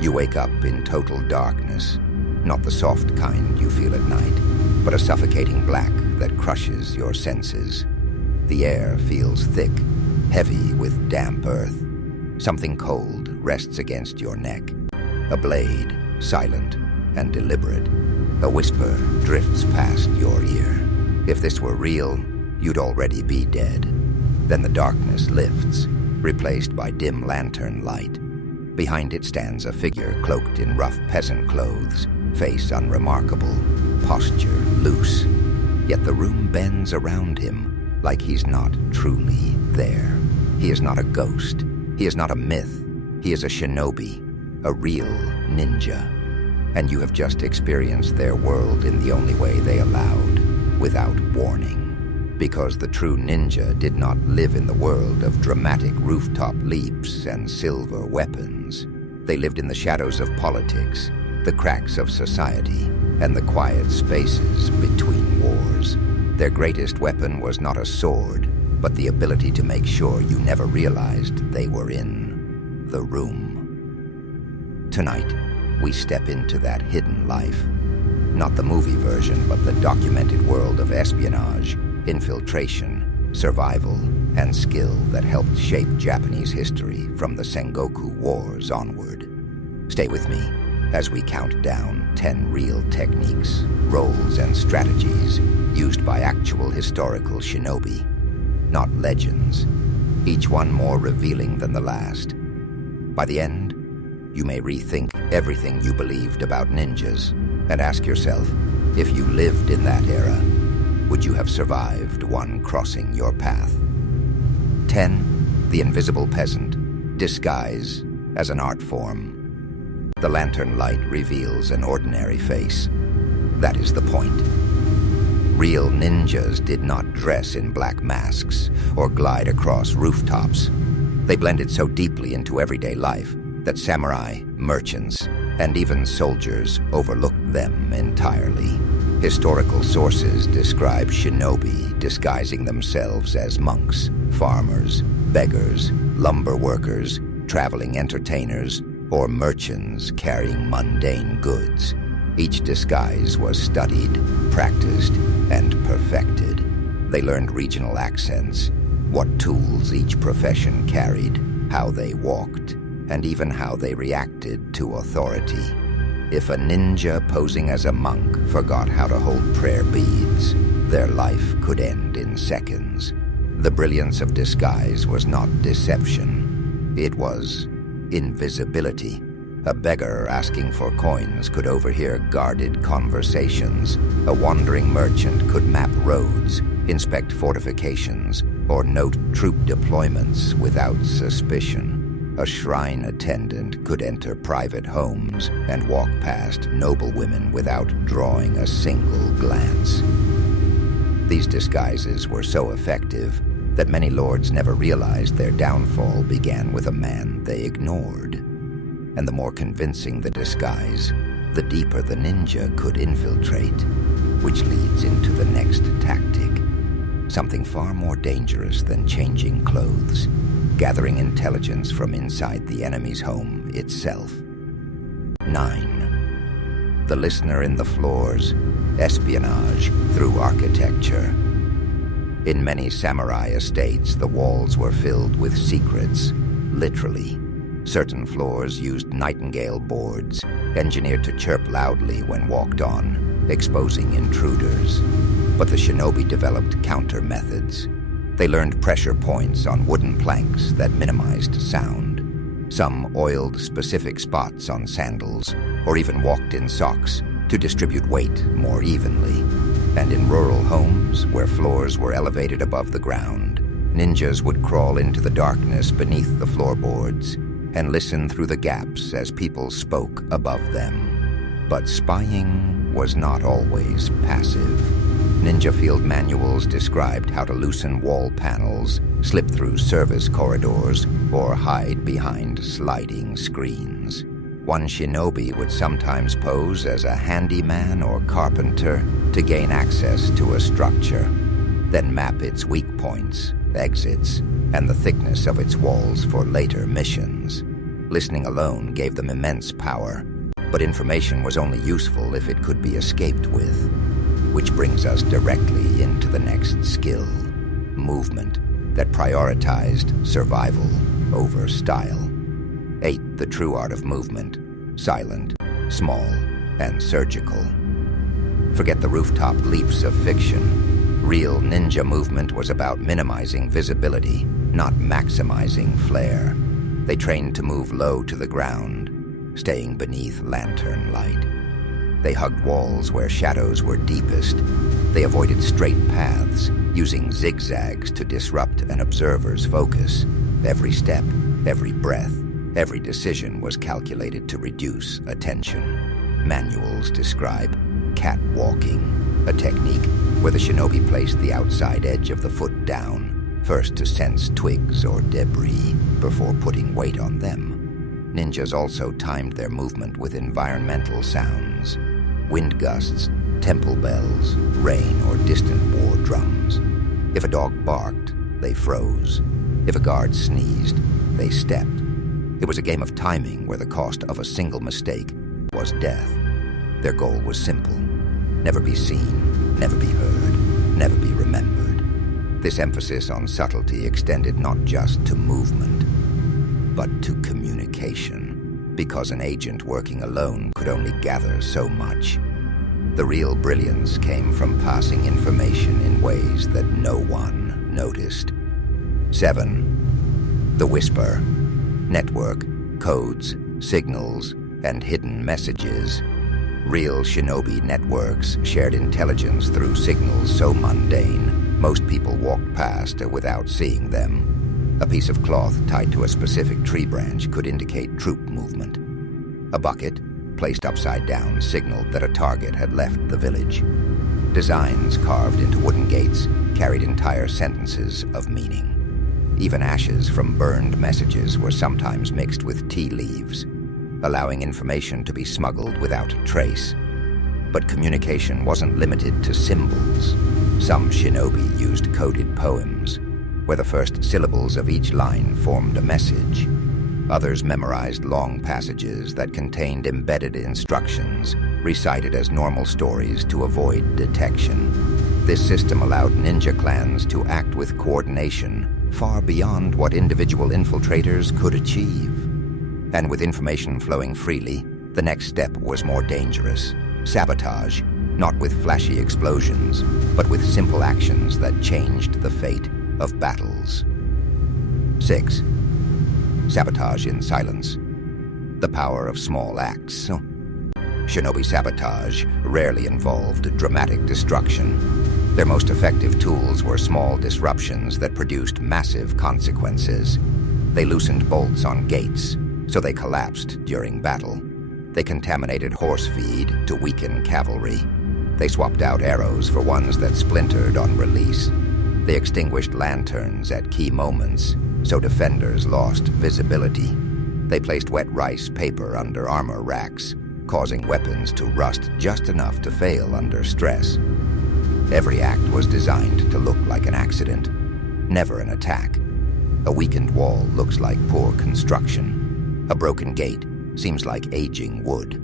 You wake up in total darkness, not the soft kind you feel at night, but a suffocating black that crushes your senses. The air feels thick, heavy with damp earth. Something cold rests against your neck. A blade, silent and deliberate. A whisper drifts past your ear. If this were real, you'd already be dead. Then the darkness lifts, replaced by dim lantern light. Behind it stands a figure cloaked in rough peasant clothes, face unremarkable, posture loose. Yet the room bends around him like he's not truly there. He is not a ghost. He is not a myth. He is a shinobi, a real ninja. And you have just experienced their world in the only way they allowed, without warning. Because the true ninja did not live in the world of dramatic rooftop leaps and silver weapons. They lived in the shadows of politics, the cracks of society, and the quiet spaces between wars. Their greatest weapon was not a sword, but the ability to make sure you never realized they were in the room. Tonight, we step into that hidden life. Not the movie version, but the documented world of espionage, infiltration, survival, and skill that helped shape Japanese history from the Sengoku Wars onward. Stay with me as we count down 10 real techniques, roles, and strategies used by actual historical shinobi, not legends, each one more revealing than the last. By the end, you may rethink everything you believed about ninjas and ask yourself, if you lived in that era, would you have survived one crossing your path? 10. The invisible peasant, disguise as an art form. The lantern light reveals an ordinary face. That is the point. Real ninjas did not dress in black masks or glide across rooftops. They blended so deeply into everyday life that samurai, merchants, and even soldiers overlooked them entirely. Historical sources describe shinobi disguising themselves as monks, farmers, beggars, lumber workers, traveling entertainers, or merchants carrying mundane goods. Each disguise was studied, practiced, and perfected. They learned regional accents, what tools each profession carried, how they walked, and even how they reacted to authority. If a ninja posing as a monk forgot how to hold prayer beads, their life could end in seconds. The brilliance of disguise was not deception. It was invisibility. A beggar asking for coins could overhear guarded conversations. A wandering merchant could map roads, inspect fortifications, or note troop deployments without suspicion. A shrine attendant could enter private homes and walk past noblewomen without drawing a single glance. These disguises were so effective that many lords never realized their downfall began with a man they ignored. And the more convincing the disguise, the deeper the ninja could infiltrate, which leads into the next tactic. Something far more dangerous than changing clothes, gathering intelligence from inside the enemy's home itself. 9. The listener in the floors, espionage through architecture. In many samurai estates, the walls were filled with secrets, literally. Certain floors used nightingale boards, engineered to chirp loudly when walked on, exposing intruders. But the shinobi developed counter methods. They learned pressure points on wooden planks that minimized sound. Some oiled specific spots on sandals, or even walked in socks to distribute weight more evenly. And in rural homes, where floors were elevated above the ground, ninjas would crawl into the darkness beneath the floorboards and listen through the gaps as people spoke above them. But spying was not always passive. Ninja field manuals described how to loosen wall panels, slip through service corridors, or hide behind sliding screens. One shinobi would sometimes pose as a handyman or carpenter to gain access to a structure, then map its weak points, exits, and the thickness of its walls for later missions. Listening alone gave them immense power, but information was only useful if it could be escaped with. Which brings us directly into the next skill, movement, that prioritized survival over style. 8. The true art of movement, silent, small, and surgical. Forget the rooftop leaps of fiction. Real ninja movement was about minimizing visibility, not maximizing flair. They trained to move low to the ground, staying beneath lantern light. They hugged walls where shadows were deepest. They avoided straight paths, using zigzags to disrupt an observer's focus. Every step, every breath, every decision was calculated to reduce attention. Manuals describe catwalking, a technique where the shinobi placed the outside edge of the foot down, first to sense twigs or debris before putting weight on them. Ninjas also timed their movement with environmental sounds, wind gusts, temple bells, rain, or distant war drums. If a dog barked, they froze. If a guard sneezed, they stepped. It was a game of timing where the cost of a single mistake was death. Their goal was simple: never be seen, never be heard, never be remembered. This emphasis on subtlety extended not just to movement, but to communication, because an agent working alone could only gather so much. The real brilliance came from passing information in ways that no one noticed. 7. The whisper. Network, codes, signals, and hidden messages. Real shinobi networks shared intelligence through signals so mundane, most people walked past without seeing them. A piece of cloth tied to a specific tree branch could indicate troop movement. A bucket, placed upside down, signaled that a target had left the village. Designs carved into wooden gates carried entire sentences of meaning. Even ashes from burned messages were sometimes mixed with tea leaves, allowing information to be smuggled without a trace. But communication wasn't limited to symbols. Some shinobi used coded poems, where the first syllables of each line formed a message. Others memorized long passages that contained embedded instructions, recited as normal stories to avoid detection. This system allowed ninja clans to act with coordination far beyond what individual infiltrators could achieve. And with information flowing freely, the next step was more dangerous. Sabotage, not with flashy explosions, but with simple actions that changed the fate of battles. 6. Sabotage in silence. The power of small acts. Shinobi sabotage rarely involved dramatic destruction. Their most effective tools were small disruptions that produced massive consequences. They loosened bolts on gates, so they collapsed during battle. They contaminated horse feed to weaken cavalry. They swapped out arrows for ones that splintered on release. They extinguished lanterns at key moments, so defenders lost visibility. They placed wet rice paper under armor racks, causing weapons to rust just enough to fail under stress. Every act was designed to look like an accident, never an attack. A weakened wall looks like poor construction. A broken gate seems like aging wood.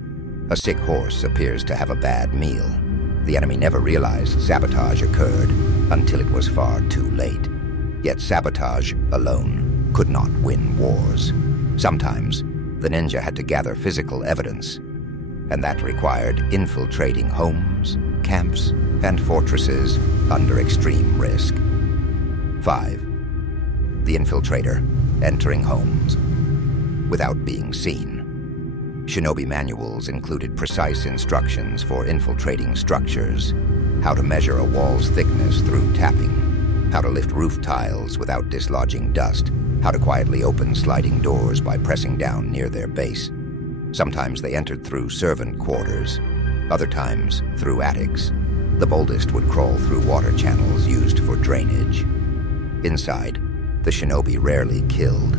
A sick horse appears to have a bad meal. The enemy never realized sabotage occurred until it was far too late. Yet sabotage alone could not win wars. Sometimes, the ninja had to gather physical evidence, and that required infiltrating homes, camps, and fortresses under extreme risk. 5. The infiltrator, entering homes without being seen. Shinobi manuals included precise instructions for infiltrating structures, how to measure a wall's thickness through tapping, how to lift roof tiles without dislodging dust, how to quietly open sliding doors by pressing down near their base. Sometimes they entered through servant quarters, other times through attics. The boldest would crawl through water channels used for drainage. Inside, the shinobi rarely killed.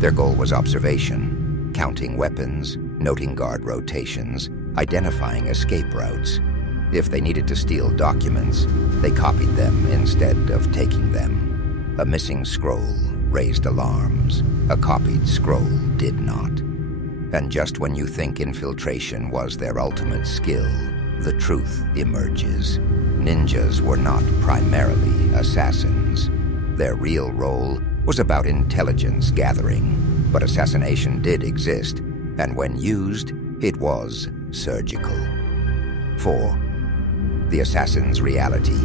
Their goal was observation, counting weapons, noting guard rotations, identifying escape routes. If they needed to steal documents, they copied them instead of taking them. A missing scroll raised alarms. A copied scroll did not. And just when you think infiltration was their ultimate skill, the truth emerges. Ninjas were not primarily assassins. Their real role was about intelligence gathering, but assassination did exist, and when used, it was surgical. 4. The assassin's reality.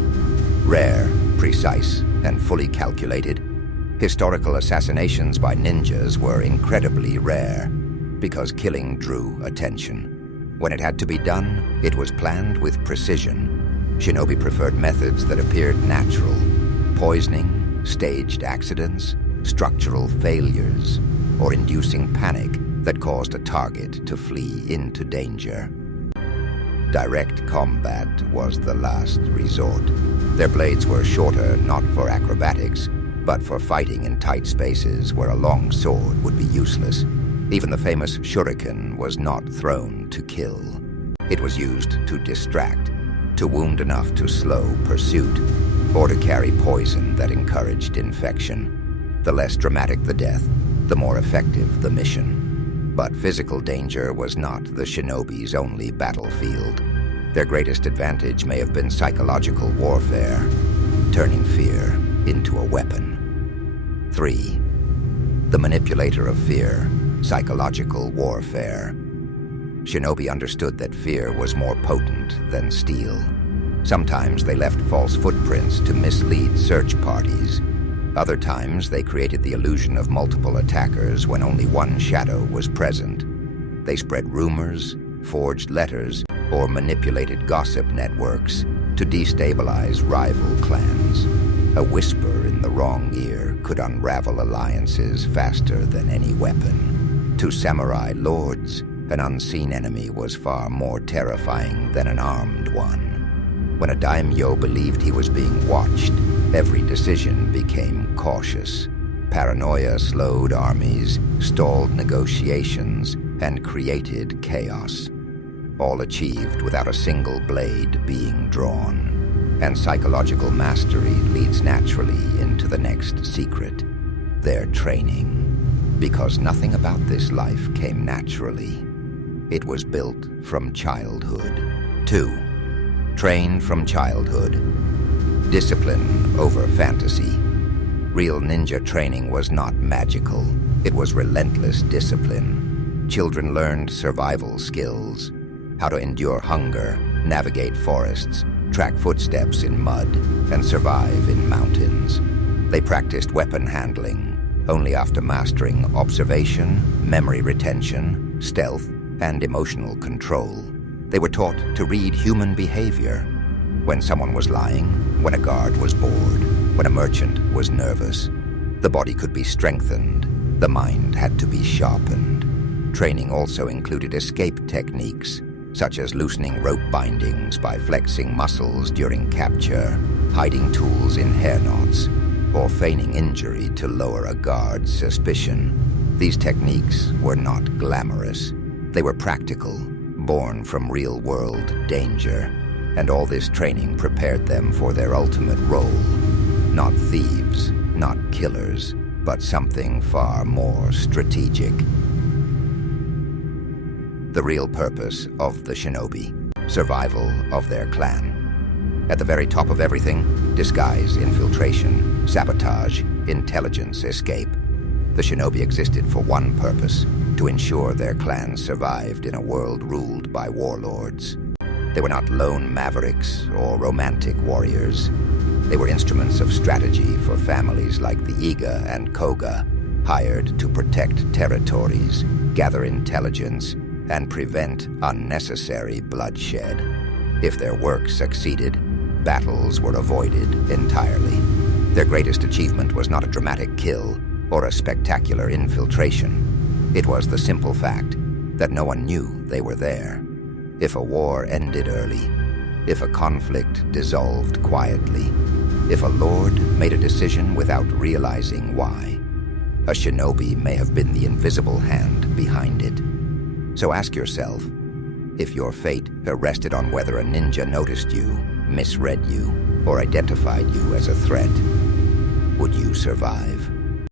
Rare, precise, and fully calculated, historical assassinations by ninjas were incredibly rare because killing drew attention. When it had to be done, it was planned with precision. Shinobi preferred methods that appeared natural: poisoning, staged accidents, structural failures, or inducing panic that caused a target to flee into danger. Direct combat was the last resort. Their blades were shorter not for acrobatics, but for fighting in tight spaces where a long sword would be useless. Even the famous shuriken was not thrown to kill. It was used to distract, to wound enough to slow pursuit, or to carry poison that encouraged infection. The less dramatic the death, the more effective the mission. But physical danger was not the shinobi's only battlefield. Their greatest advantage may have been psychological warfare, turning fear into a weapon. 3. The manipulator of fear. Psychological warfare. Shinobi understood that fear was more potent than steel. Sometimes they left false footprints to mislead search parties. Other times they created the illusion of multiple attackers when only one shadow was present. They spread rumors, forged letters, or manipulated gossip networks to destabilize rival clans. A whisper in the wrong ear could unravel alliances faster than any weapon. To samurai lords, an unseen enemy was far more terrifying than an armed one. When a daimyo believed he was being watched, every decision became cautious. Paranoia slowed armies, stalled negotiations, and created chaos. All achieved without a single blade being drawn. And psychological mastery leads naturally into the next secret: their training. Because nothing about this life came naturally. It was built from childhood. 2. Train from childhood. Discipline over fantasy. Real ninja training was not magical. It was relentless discipline. Children learned survival skills: how to endure hunger, navigate forests, track footsteps in mud, and survive in mountains. They practiced weapon handling only after mastering observation, memory retention, stealth, and emotional control. They were taught to read human behavior. When someone was lying, when a guard was bored, when a merchant was nervous. The body could be strengthened, the mind had to be sharpened. Training also included escape techniques, such as loosening rope bindings by flexing muscles during capture, hiding tools in hair knots, or feigning injury to lower a guard's suspicion. These techniques were not glamorous. They were practical, born from real-world danger, and all this training prepared them for their ultimate role. Not thieves, not killers, but something far more strategic. The real purpose of the shinobi: survival of their clan. At the very top of everything, disguise, infiltration, sabotage, intelligence, escape. The shinobi existed for one purpose: to ensure their clan survived in a world ruled by warlords. They were not lone mavericks or romantic warriors. They were instruments of strategy for families like the Iga and Koga, hired to protect territories, gather intelligence, and prevent unnecessary bloodshed. If their work succeeded, battles were avoided entirely. Their greatest achievement was not a dramatic kill or a spectacular infiltration. It was the simple fact that no one knew they were there. If a war ended early, if a conflict dissolved quietly, if a lord made a decision without realizing why, a shinobi may have been the invisible hand behind it. So ask yourself, if your fate rested on whether a ninja noticed you, misread you, or identified you as a threat, would you survive?